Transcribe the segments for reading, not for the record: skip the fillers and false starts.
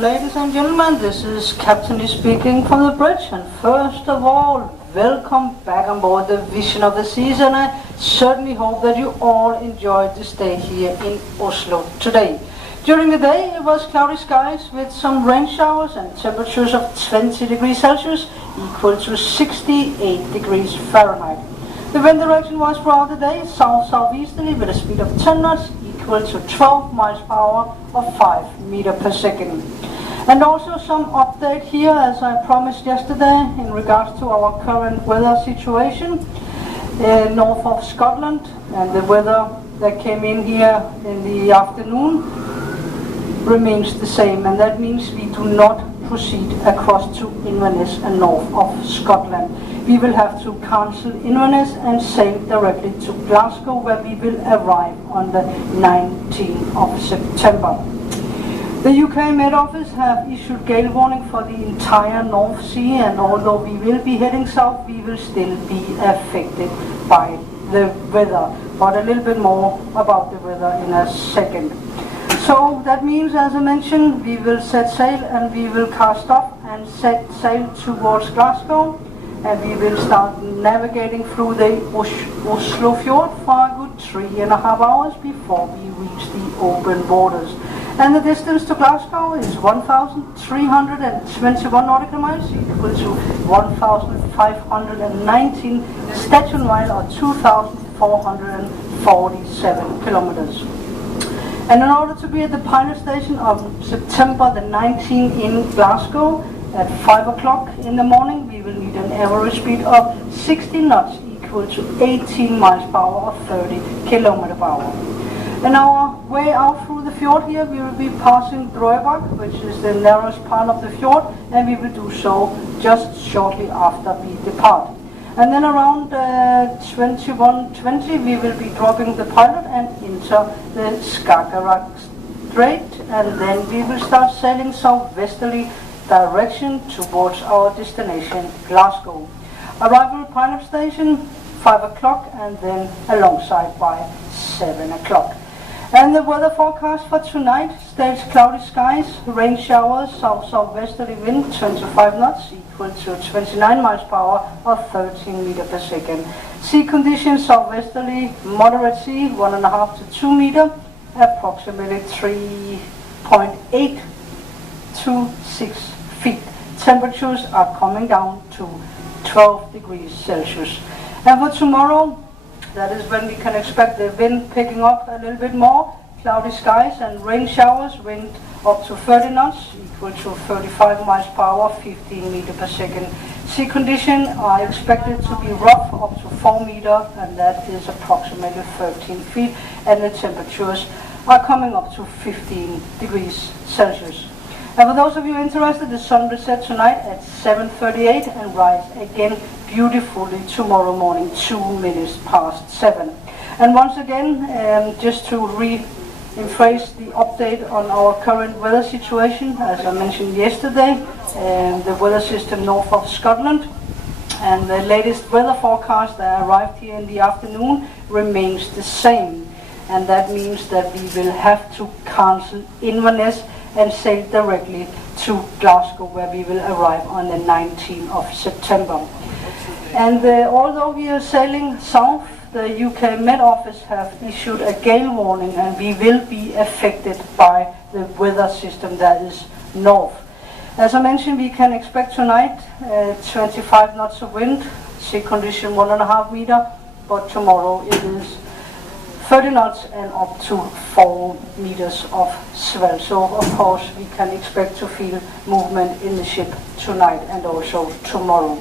ladies and gentlemen, this is Captain Lee speaking from the bridge, and first of all, welcome back on board the Vision of the Seas, and I certainly hope that you all enjoyed the stay here in Oslo today. During the day it was cloudy skies with some rain showers and temperatures of 20 degrees Celsius equal to 68 degrees Fahrenheit. The wind direction was throughout the day south-southeasterly with a speed of 10 knots equal to 12 miles per hour or 5 meters per second. And also some update here, as I promised yesterday, in regards to our current weather situation north of Scotland, and the weather that came in here in the afternoon remains the same, and that means we do not proceed across to Inverness and north of Scotland. We will have to cancel Inverness and sail directly to Glasgow, where we will arrive on the 19th of September. The UK Met Office have issued gale warning for the entire North Sea, and although we will be heading south, we will still be affected by the weather. But a little bit more about the weather in a second. So that means, as I mentioned, we will set sail and we will cast off and set sail towards Glasgow, and we will start navigating through the Oslo fjord for a good 3.5 hours before we reach the open waters. And the distance to Glasgow is 1,321 nautical miles, equal to 1,519 statute miles, or 2,447 kilometers. And in order to be at the pilot station on September the 19th in Glasgow at 5 o'clock in the morning, we will need an average speed of 60 knots, equal to 18 miles per hour or 30 kilometers per hour. And our way out through the fjord here, we will be passing Drøbak, which is the narrowest part of the fjord, and we will do so just shortly after we depart. And then around 21:20 we will be dropping the pilot and enter the Skagerrak Strait, and then we will start sailing southwesterly direction towards our destination Glasgow. Arrival pilot station 5 o'clock, and then alongside by 7 o'clock. And the weather forecast for tonight states cloudy skies, rain showers, south-southwesterly wind 25 knots equal to 29 miles per hour or 13 meters per second. Sea conditions southwesterly, moderate sea 1.5 to 2 meters, approximately 3.8 to 6 feet. Temperatures are coming down to 12 degrees Celsius. And for tomorrow, that is when we can expect the wind picking up a little bit more, cloudy skies and rain showers, wind up to 30 knots, equal to 35 miles per hour, 15 meters per second. Sea conditions are expected to be rough, up to 4 meters, and that is approximately 13 feet, and the temperatures are coming up to 15 degrees Celsius. And for those of you interested, the sun will set tonight at 7:38 and rise again beautifully tomorrow morning, 2 minutes past 7. And once again, just to rephrase the update on our current weather situation, as I mentioned yesterday, the weather system north of Scotland and the latest weather forecast that arrived here in the afternoon remains the same. And that means that we will have to cancel Inverness and sail directly to Glasgow, where we will arrive on the 19th of September. And although we are sailing south, the UK Met Office have issued a gale warning, and we will be affected by the weather system that is north. As I mentioned, we can expect tonight 25 knots of wind, sea condition 1.5 meters, but tomorrow it is 30 knots and up to 4 meters of swell. So of course we can expect to feel movement in the ship tonight and also tomorrow.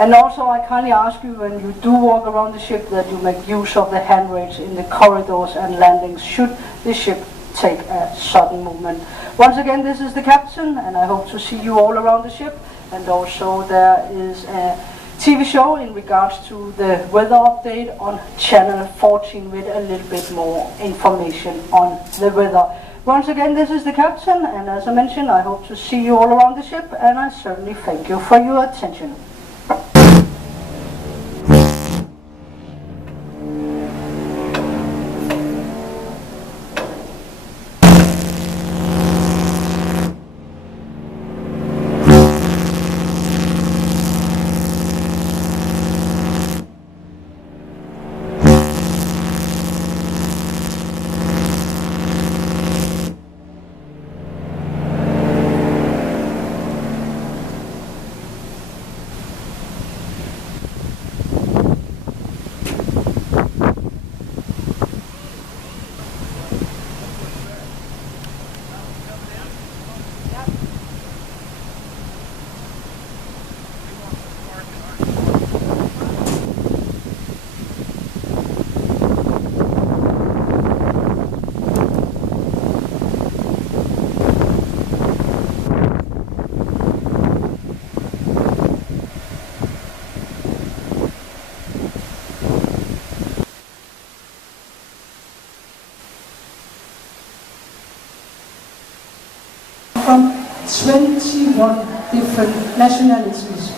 And also I kindly ask you, when you do walk around the ship, that you make use of the handrails in the corridors and landings should the ship take a sudden movement. Once again, this is the captain, and I hope to see you all around the ship. And also there is a TV show in regards to the weather update on channel 14 with a little bit more information on the weather. Once again, this is the captain, and as I mentioned, I hope to see you all around the ship, and I certainly thank you for your attention. 21 different nationalities.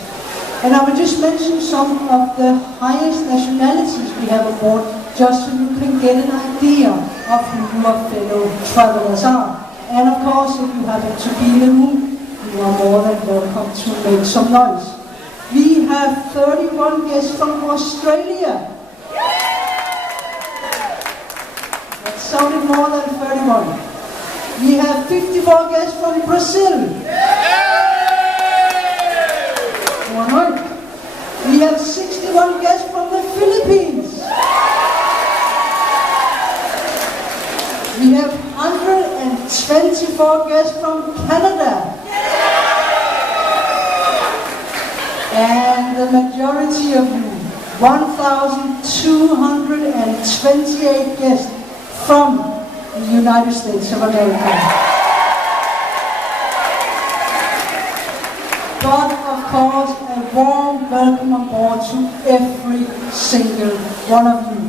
And I will just mention some of the highest nationalities we have aboard, just so you can get an idea of who your fellow travelers are. And of course, if you happen to be in the room, you are more than welcome to make some noise. We have 31 guests from Australia. That sounded more than 31. We have 54 guests from Brazil. We have 61 guests from the Philippines. We have 124 guests from Canada. And the majority of you, 1,228 guests from the United States of America. But of course, a warm welcome on board to every single one of you.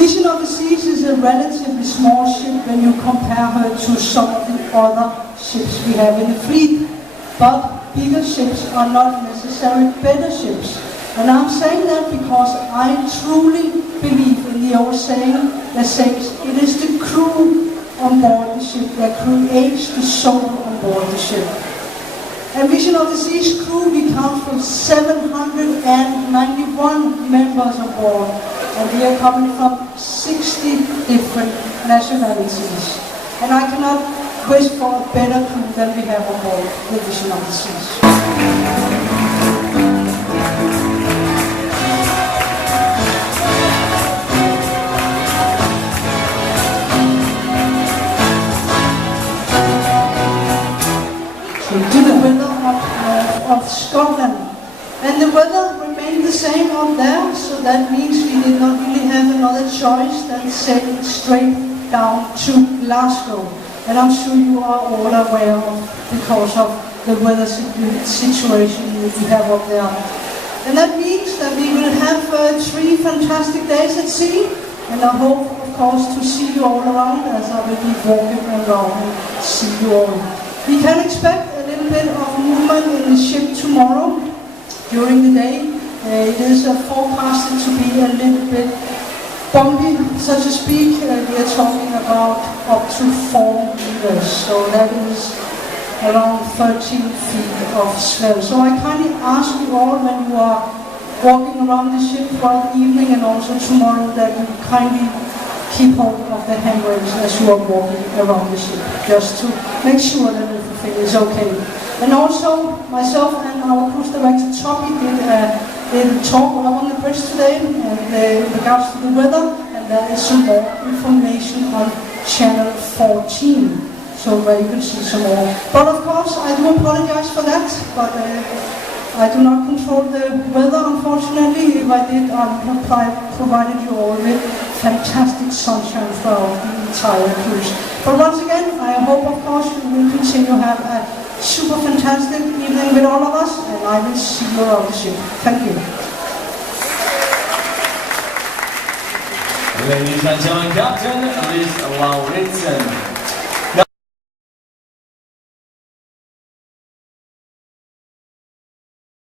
Vision of the Seas is a relatively small ship when you compare her to some of the other ships we have in the fleet. But bigger ships are not necessarily better ships. And I'm saying that because I truly believe in the old saying that says it is the crew on board the ship that creates the soul on board the ship. And Vision of the Seas crew, we count from 791 members on board, and we are coming from 60 different nationalities. And I cannot wish for a better crew than we have on board the Vision of the Seas. To the weather of Scotland, and the weather remained the same up there, so that means we did not really have another choice than sailing straight down to Glasgow. And I'm sure you are all aware of because of the weather situation that we have up there. And that means that we will have 3 fantastic days at sea, and I hope, of course, to see you all around as I will be walking around and see you all. We can expect a little bit of movement in the ship tomorrow during the day. It is forecasted to be a little bit bumpy, so to speak. We are talking about up to 4 meters, so that is around 13 feet of swell. So I kindly ask you all, when you are walking around the ship throughout the evening and also tomorrow, that you kindly keep hold of the handrails as you are walking around the ship, just to make sure that everything is okay. And also, myself and our cruise director, Tommy, did a talk up on the bridge today in regards to the weather, and there is some more information on channel 14, so where you can see some more. But of course, I do apologize for that, but I do not control the weather, unfortunately. If I did, I would have provided you all with fantastic sunshine throughout the entire cruise. But once again, I hope, of course, you will continue to have a super fantastic evening with all of us, and I will see you around the ship. Thank you. Ladies and gentlemen, Captain Liz Lauritsen.